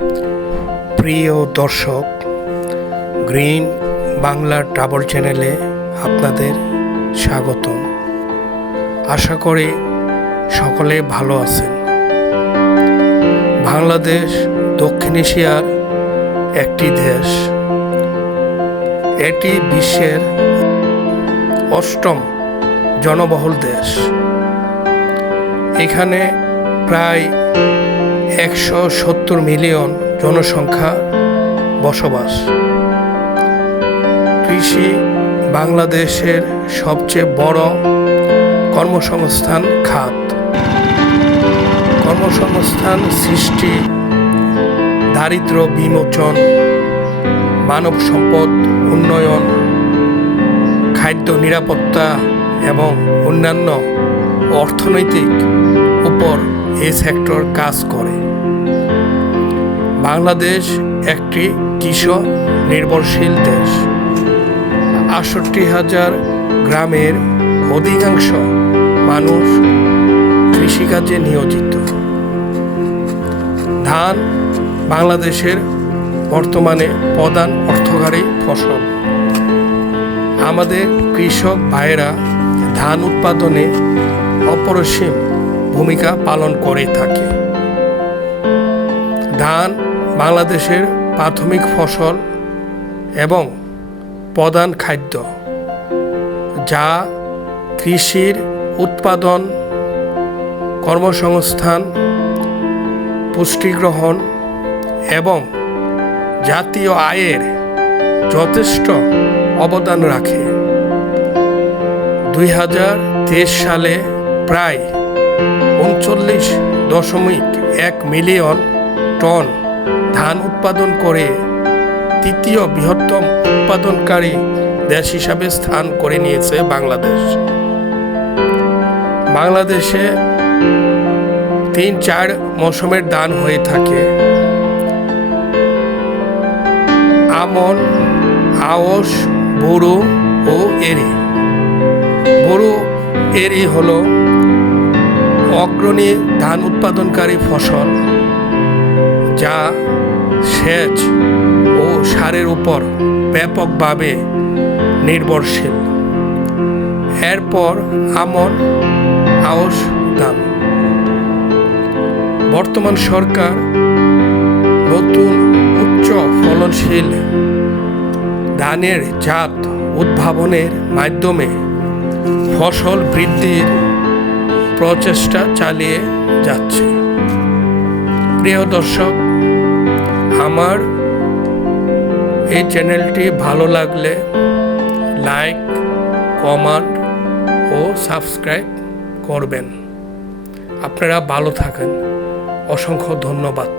প্রিয় দর্শক, green Bangla travel চ্যানেলে আপনাদের স্বাগতম। আশা করি সকলে ভালো আছেন। বাংলাদেশ দক্ষিণ এশিয়ার একটি দেশ। এটি বিশ্বের 8ম জনবহুল দেশ। এখানে প্রায় 170 মিলিয়ন জনসংখ্যা বসবাস। কৃষি বাংলাদেশের সবচেয়ে বড় কর্মসংস্থান খাত। কর্মসংস্থান সৃষ্টি, দারিদ্র্য বিমোচন, মানব সম্পদ উন্নয়ন, খাদ্য নিরাপত্তা এবং অন্যান্য অর্থনৈতিক উপর এই সেক্টর কাজ করে। বাংলাদেশ একটি কৃষক নির্ভরশীল দেশ। 68,000 গ্রামের অধিকাংশ মানুষ কৃষিকাজে নিয়োজিত। ধান বাংলাদেশের বর্তমানে প্রধান অর্থকরী ফসল। আমাদের কৃষক ভাইয়েরা ধান উৎপাদনে অপরিসীম ভূমিকা পালন করে থাকে। ধান বাংলাদেশের প্রাথমিক ফসল এবং প্রধান খাদ্য, যা কৃষির উৎপাদন, কর্মসংস্থান, পুষ্টি গ্রহণ এবং জাতীয় আয়ের যথেষ্ট অবদান রাখে। 2023 সালে প্রায় 39.1 মিলিয়ন টন ধান উৎপাদন করে তৃতীয় বৃহত্তম উৎপাদনকারী দেশ হিসাবে স্থান করে নিয়েছে বাংলাদেশ। বাংলাদেশে 3-4 মৌসুমের ধান হয়ে থাকে: আমন, আউশ, বোরো ও এরি। বোরো এরি হল অগ্রণী ধান উৎপাদনকারী ফসল, যা সেচ ও সারের উপর ব্যাপকভাবে নির্ভরশীল। এরপর আমন, আউশ ধান। বর্তমান সরকার নতুন উচ্চ ফলনশীল ধানের জাত উদ্ভাবনের মাধ্যমে ফসল বৃদ্ধির প্রচেষ্টা চালিয়ে যাচ্ছে। প্রিয় দর্শক, আমার এই চ্যানেলটি ভালো লাগলে লাইক, কমেন্ট ও সাবস্ক্রাইব করবেন। আপনারা ভালো থাকেন। অসংখ্য ধন্যবাদ।